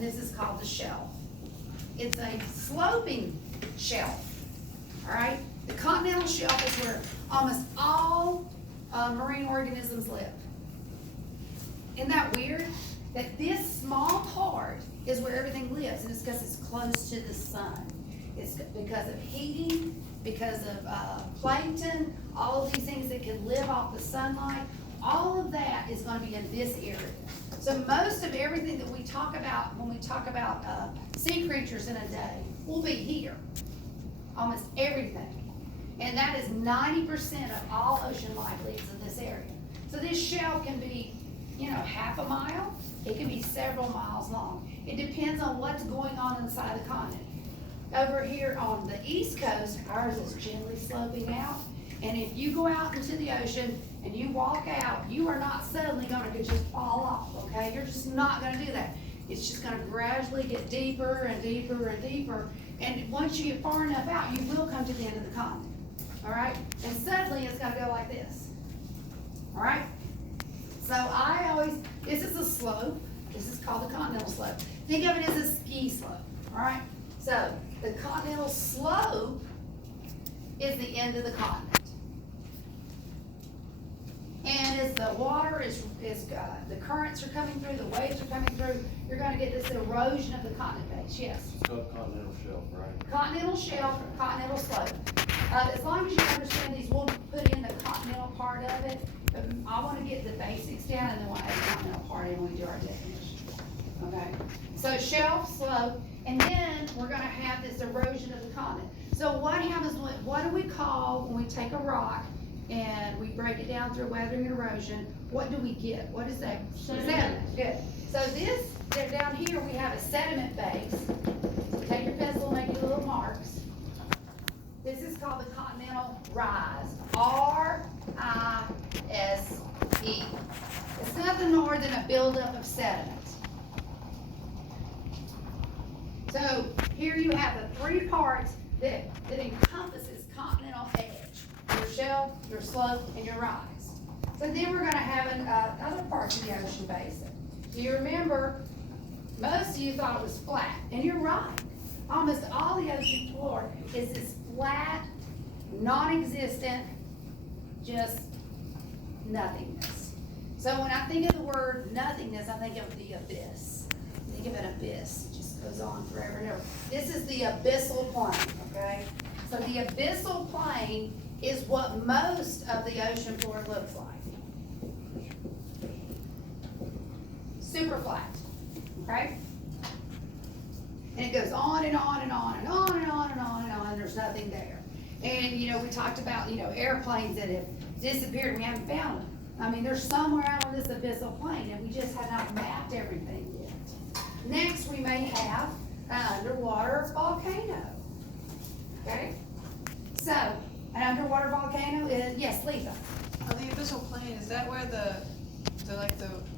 and this is called the shelf. It's a sloping shelf, all right? The continental shelf is where almost all marine organisms live. Isn't that weird? That this small part is where everything lives, and it's because it's close to the sun. It's because of heating, because of plankton, all of these things that can live off the sunlight. All of that is going to be in this area. So most of everything that we talk about when we talk about sea creatures in a day will be here. Almost everything. And that is 90% of all ocean life lives in this area. So this shelf can be, half a mile. It can be several miles long. It depends on what's going on inside the continent. Over here on the East Coast, ours is gently sloping out. And if you go out into the ocean and you walk out, you are not suddenly going to just fall off, okay? You're just not going to do that. It's just going to gradually get deeper and deeper and deeper. And once you get far enough out, you will come to the end of the continent, all right? And suddenly it's going to go like this, all right? So this is a slope. This is called the continental slope. Think of it as a ski slope, all right? So the continental slope is the end of the continent. And as the water the currents are coming through, the waves are coming through, you're going to get this erosion of the continent base. Yes? It's called continental shelf, right? Continental shelf, continental slope. As long as you understand these, we'll put in the continental part of it. I want to get the basics down, and then we'll add the continental part in when we do our definition. Okay? So shelf, slope, and then we're going to have this erosion of the continent. So what happens, what do we call when we take a rock and we break it down through weathering and erosion? What do we get? What is that? Sediment. Good. So down here we have a sediment base. So take your pencil, make your little marks. This is called the continental rise. R-I-S-E. It's nothing more than a buildup of sediment. So here you have the three parts that encompasses continental edge. Your shelf, your slope, and your rise. So then we're going to have other parts of the ocean basin. Do you remember, most of you thought it was flat, and you're right. Almost all the ocean floor is this flat, non-existent, just nothingness. So when I think of the word nothingness, I think of the abyss. Think of an abyss. It just goes on forever and ever. This is the abyssal plain, okay? So the abyssal plain is what most of the ocean floor looks like. Super flat, okay? And it goes on and on and on and on and on and on and on, and there's nothing there. And, we talked about, airplanes that have disappeared and we haven't found them. I mean, they're somewhere out on this abyssal plain, and we just have not mapped everything yet. Next, we may have an underwater volcano, okay? So, an underwater volcano is, yes, Lisa. On the abyssal plain, is that where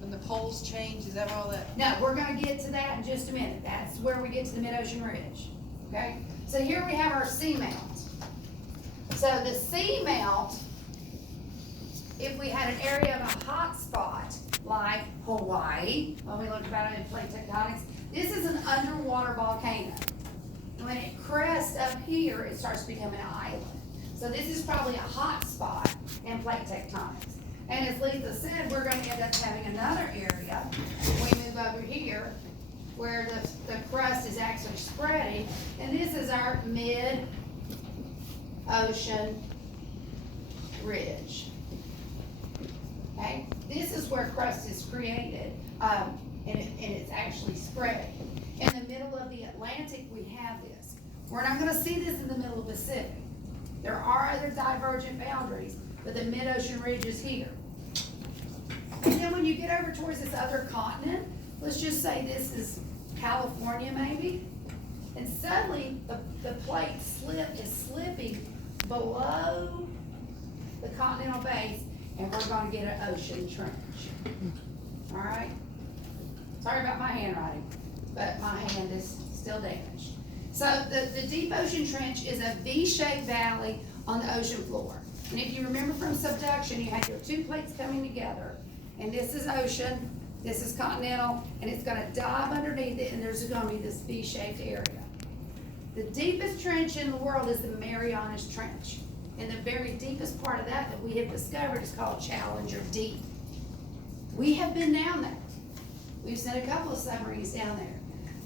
when the poles change, is that where all that? No, we're gonna get to that in just a minute. That's where we get to the mid-ocean ridge, okay? So here we have our seamount. So the seamount, if we had an area of a hot spot, like Hawaii, when we looked about it in plate tectonics, this is an underwater volcano. When it crests up here, it starts becoming an island. So this is probably a hot spot in plate tectonics. And as Lisa said, we're going to end up having another area when we move over here where the crust is actually spreading. And this is our mid-ocean ridge. Okay? This is where crust is created, and it's actually spreading. In the middle of the Atlantic, we have this. We're not going to see this in the middle of the Pacific. There are other divergent boundaries, but the mid-ocean ridge is here. And then when you get over towards this other continent, let's just say this is California maybe, and suddenly the plate is slipping below the continental base, and we're going to get an ocean trench. All right? Sorry about my handwriting, but my hand is still damaged. So the deep ocean trench is a V-shaped valley on the ocean floor. And if you remember from subduction, you had your two plates coming together. And this is ocean, This is continental, and it's gonna dive underneath it, and there's gonna be this V-shaped area. The deepest trench in the world is the Marianas Trench. And the very deepest part of that we have discovered is called Challenger Deep. We have been down there. We've sent a couple of submarines down there.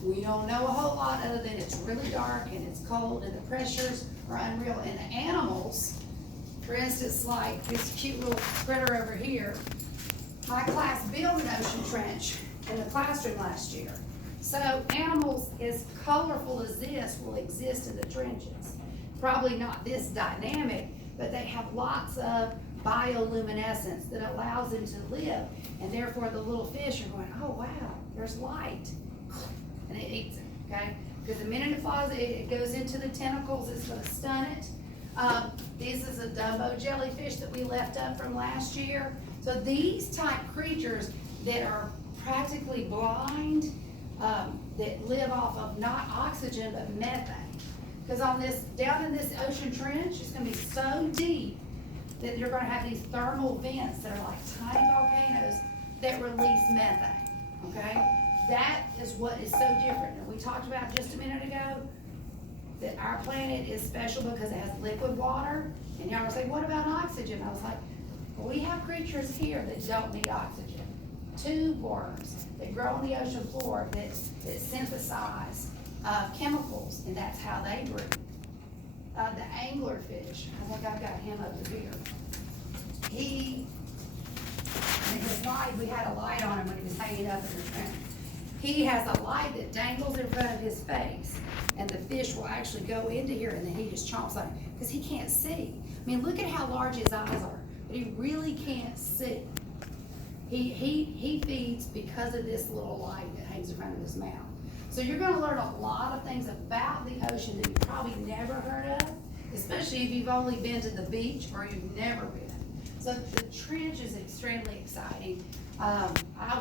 We don't know a whole lot other than it's really dark and it's cold and the pressures are unreal. And the animals, for instance, like this cute little critter over here, my class built an ocean trench in the classroom last year. So animals as colorful as this will exist in the trenches. Probably not this dynamic, but they have lots of bioluminescence that allows them to live. And therefore the little fish are going, oh wow, there's light. And it eats it, okay? Because the minute it flies, it goes into the tentacles, it's gonna stun it. This is a Dumbo jellyfish that we left up from last year. So these type creatures that are practically blind, that live off of not oxygen, but methane. Because on this, down in this ocean trench, it's gonna be so deep that you're gonna have these thermal vents that are like tiny volcanoes that release methane, okay? That is what is so different. And we talked about just a minute ago that our planet is special because it has liquid water. And y'all were saying, what about oxygen? I was like, well, we have creatures here that don't need oxygen. Tube worms that grow on the ocean floor that synthesize chemicals, and that's how they breathe. The anglerfish, I think I've got him over here. He, and his light, we had a light on him when he was hanging up in the trench. He has a light that dangles in front of his face, and the fish will actually go into here, and then he just chomps on it, because he can't see. I mean, look at how large his eyes are, but he really can't see. He feeds because of this little light that hangs in front of his mouth. So you're gonna learn a lot of things about the ocean that you've probably never heard of, especially if you've only been to the beach or you've never been. So the trench is extremely exciting. I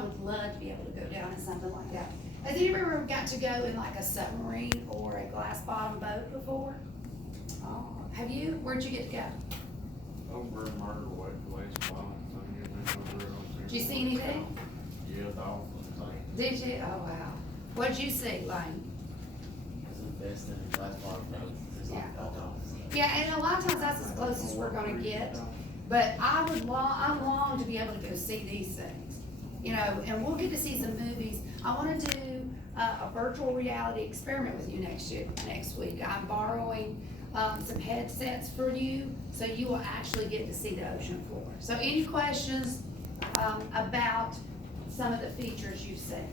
would love to be able to go down in something like that. Has anyone ever got to go in like a submarine or a glass bottom boat before? Oh, have you? Where'd you get to go? Over in Murder Waste Pond, so you over it on there. Did you see anything? Yeah, dolphins, like. Did you? Oh, wow. What'd you see, Lane? It's the best in the glass bottom boats. There's like Yeah. all dogs. Yeah, and a lot of times that's as close as we're gonna get. But I long to be able to go see these things, you know, and we'll get to see some movies. I wanna do a virtual reality experiment with you next week. I'm borrowing, some headsets for you, so you will actually get to see the ocean floor. So any questions, about some of the features you've seen?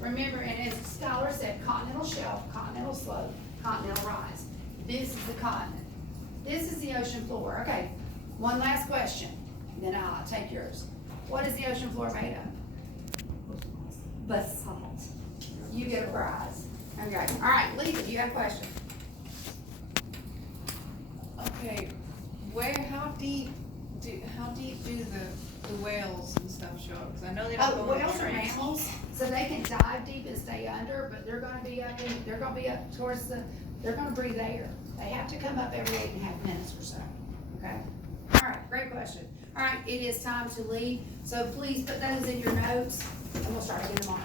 Remember, and as Scholar said, continental shelf, continental slope, continental rise. This is the continent. This is the ocean floor. Okay, one last question, then I'll take yours. What is the ocean floor made of? Basalt. You get a prize. Okay, all right, Lisa, do you have a question? Okay, how deep do the whales and stuff show up? Cause I know they don't Oh, go in whales are trench. mammals, so they can dive deep and stay under, but they're gonna be up towards they're gonna breathe air. They have to come up every 8.5 minutes or so, okay? All right, great question. All right, it is time to leave, so please put those in your notes, and we'll start again tomorrow.